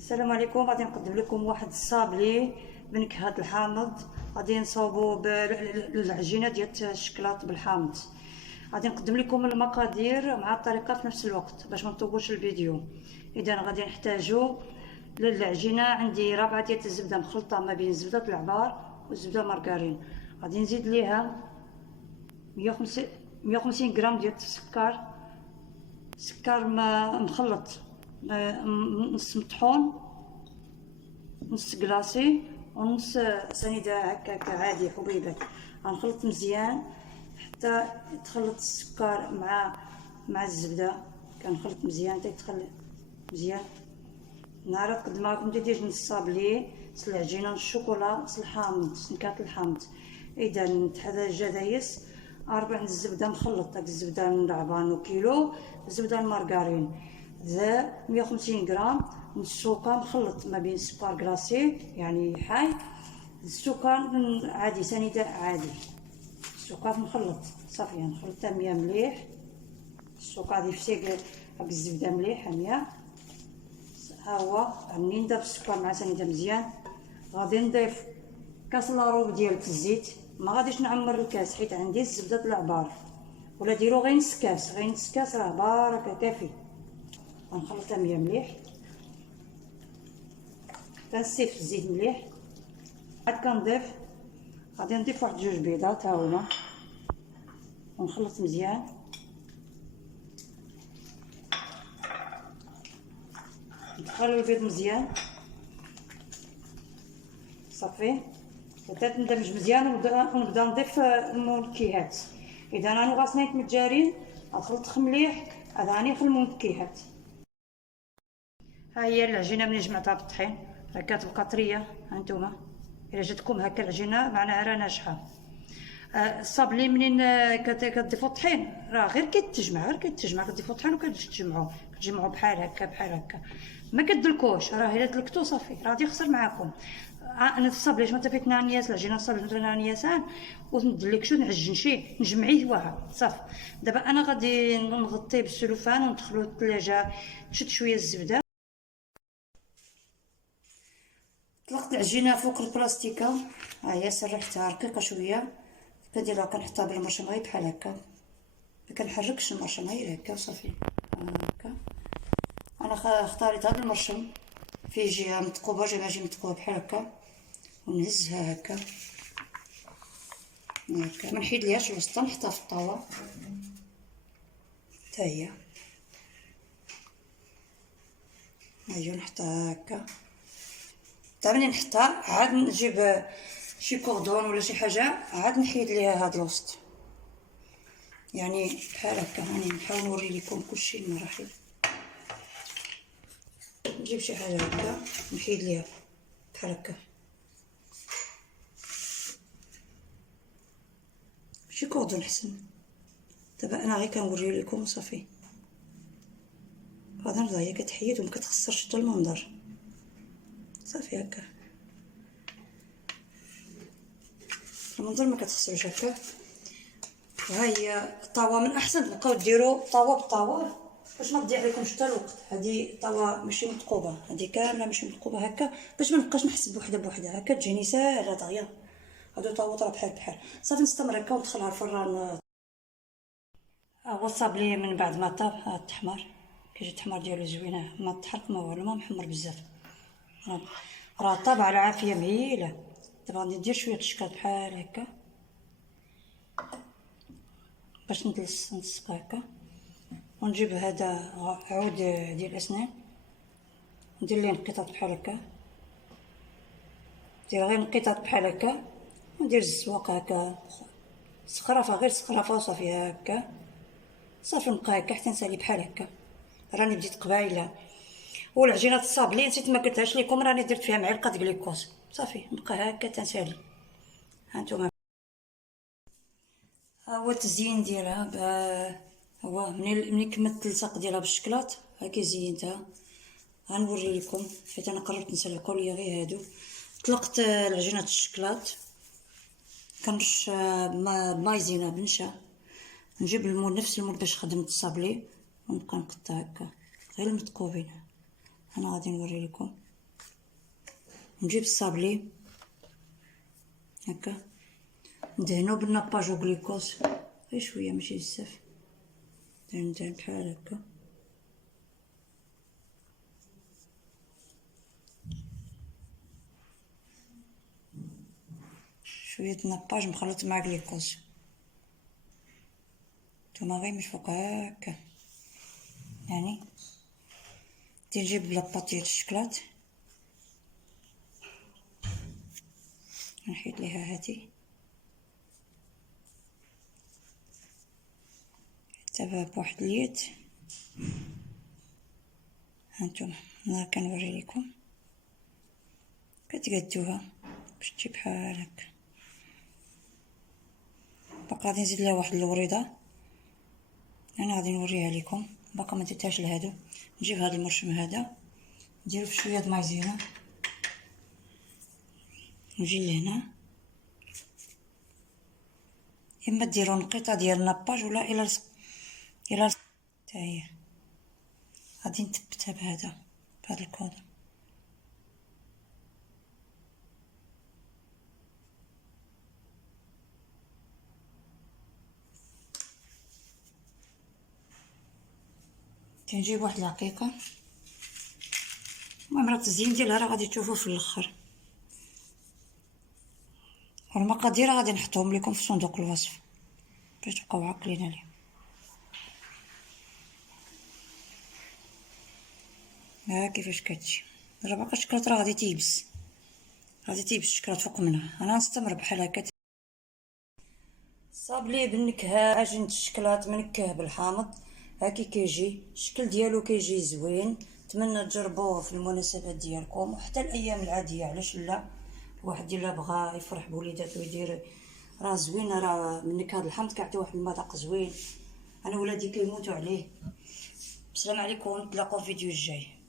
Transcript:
السلام عليكم. غادي نقدم لكم واحد الصابلي بنكهة الحامض. غادي نصاوبو بالعجينه ديال الشكلاط بالحامض. غادي نقدم لكم المقادير مع الطريقه في نفس الوقت باش ما نطولش الفيديو. اذا غادي نحتاجو للعجينه، عندي ربعه ديال الزبده مخلطه ما بين زبده العبار والزبده المارغرين. غادي نزيد ليها 150 غرام ديال سكر مخلط، نص مطحون نص كلاصي ونص سنيده هكاك عادي حبيبات. غنخلط مزيان حتى يتخلط السكر مع الزبده. كنخلط مزيان حتى يتخلط مزيان. نهار قد ما راكم دير نص صابلي، نص العجينه، نص الشوكولا، نص الحامض، نص نكهه الحامض. اذا نتحتاج دايس 4 الزبده مخلط، داك الزبده العبانو كيلو، الزبده المارغرين ذا 150 غرام، السكر مخلط ما بين سكر كلاصي يعني حي، السكر عادي سنيده عادي، السكر مخلط صافي. نخلط مية مليح، السكر غادي يفسيق هاك الزبده مليح مية. ها هو منين داب السكر مع سنيده مزيان غادي نضيف كاس لاروب ديال الزيت. ما غاديش نعمر الكاس حيت عندي الزبده العبار، ولا ديرو غير نص كاس، غير نص كاس راه بارك كافي. غنخلطها مية مليح حتى نسيف الزيت مليح. عاد كنضيف غادي نضيف واحد 2 بيضات ها هما ونخلط مزيان. ندخل البيض مزيان صافي حتى تندمج مزيان ونبدا نضيف المنكهات. اذا راني غاسنين متجارين غنخلط مليح، هذا راني في المنكهات. ها هي العجينه ملي جمعتها بالطحين راه كتبقى طريه. هانتوما الا جاتكم هكا العجينه معناها راه ناجحه. الصابلي منين كتضيفوا الطحين راه غير كيتجمع كتضيفوا الطحين كتجمعوا بحال هكا بحال هكا، ما كدلكوش. راه الا دلكتو صافي راه غادي يخسر معاكم. انا في الصابلي جمعت فيه 8 نياس العجينه، الصابلي جمعت 8 نياسان وندلكشو نعجن شيه نجمعيه وها صافي. دابا انا غادي نغطيه بالسلوفان وندخلوه الثلاجه تشد شويه الزبده. طلقت العجينه فوق البلاستيكه، ها هي سرحتها رقيقه شويه، كنديرها كنحطها بالمرشم غير بحال هكا، ما كنحركش المرشم غير هكا وصافي. هكا انا اختاريتها بالمرشم في جهه مثقوبه جهه مثقوبه بحال هكا، ونهزها هكا هكا، ما نحيدليهاش الوسطى، نحطها في الطاوه حتى هي. ايوا نحطها هكا حتى ملي نحطها عاد نجيب شي كوردون ولا شي حاجه عاد نحيد ليها هاد الوسط، يعني بحال هكا. هاني نحاول نوري لكم كلشي المراحل. نجيب شي حاجه هكا نحيد ليها بحال هكا، شي كوردون حسن. دابا انا غير كنوري لكم صافي. هذا هي كتحيد وما كتخسرش حتى المنظر صافي هكا. المنظر ما كتخسروش هكا. وها هي الطاوه، من احسن تبقاو ديروا طاوه بطاوه باش ما تضيع لكم حتى الوقت. هذه طاوه ماشي مثقوبه، هذه كامله ماشي مثقوبه هكا باش ما نبقاش نحسب بوحده بوحده هكا تجيني ساهله دغيا. هادو طاوط راه بحال صافي. نستمر هكا وندخلها الفران. ها هو الصابلي من بعد ما طاب ها التحمر، كيجي التحمر ديالو زوينه، ما طحرق ما والو، ما محمر بزاف، راه طاب على عافيه مهيله. دابا غادي ندير شويه الشكال بحال هكا باش نلصق هكا، ونجيب هذا عود ديال الاسنان ندير ليه نقيطات بحال هكا، ندير غير نقيطات بحال هكا، وندير الزواق هكا سخرافه، غير سخرافه وصافي هكا صافي. نبقى هكا حتى نسالي بحال هكا. راني بديت قبايله. والعجينه الصابلي نسيت ما قلتهاش لكم، راني درت فيها معلقه كليكوز صافي. نبقى هكا تنسالي. هانتوما ها هو التزيين ديالها. هو ملي كملت التلصاق ديالها بالشكلاط هاكي زينتها. غنوري لكم حيت انا قربت نسلقوا لي غير هادو. طلقت العجينه الشكلاط، كنرش بمايزينا بنشا، نجيب المول نفس المول باش خدمت الصابلي ونبقى نقطع هكا غير المثقوبين. انا غادي نوري لكم نجيب الصابلي هكا ندهنو بالناباج وغليكوز غير شويه ماشي بزاف، ندهن بحال هكا. شويه ناباج مخلط مع غليكوز، نتوما غير من الفوق هكا. يعني تنجيب لاباط ديال الشكلاط، نحيد ليها هادي حتى بواحد اليد. هانتوما انا كنوري لكم كتقادوها باش تجي بحال هكا. باقا غادي نزيد لها واحد الوريضه، انا غادي نوريها لكم باقا ما درتهاش لهادو. نجيب هذا المرشم هذا نديرو في شويه د مايزينا، نجي لهنا اما ديروا نقيطه ديال الناباج ولا الى حتى هي غادي نثبتها بهذا الكود. تنجيب واحد العقيقه، المهم راه التزيين ديالها راه غادي تشوفوه في الاخر، والمقادير غادي نحطهم لكم في صندوق الوصف باش تبقاو عاقلين عليه. ها كيفاش كتجي، راه باقا الشكلاط راه غادي تيبس الشكلاط فوق منها. انا نستمر بحال هكا. صابلي بالنكهه، عجينه الشكلاط منكه بالحامض هاكي كيجي الشكل ديالو كيجي زوين. نتمنى تجربوه في المناسبات ديالكم وحتى الايام العاديه، علاش لا. الواحد الا بغى يفرح بوليداتو يدير راه زوينه، راه من نكهه الحامض كيعطي واحد المذاق زوين. انا ولادي كيموتوا عليه. السلام عليكم، نتلاقاو في الفيديو الجاي.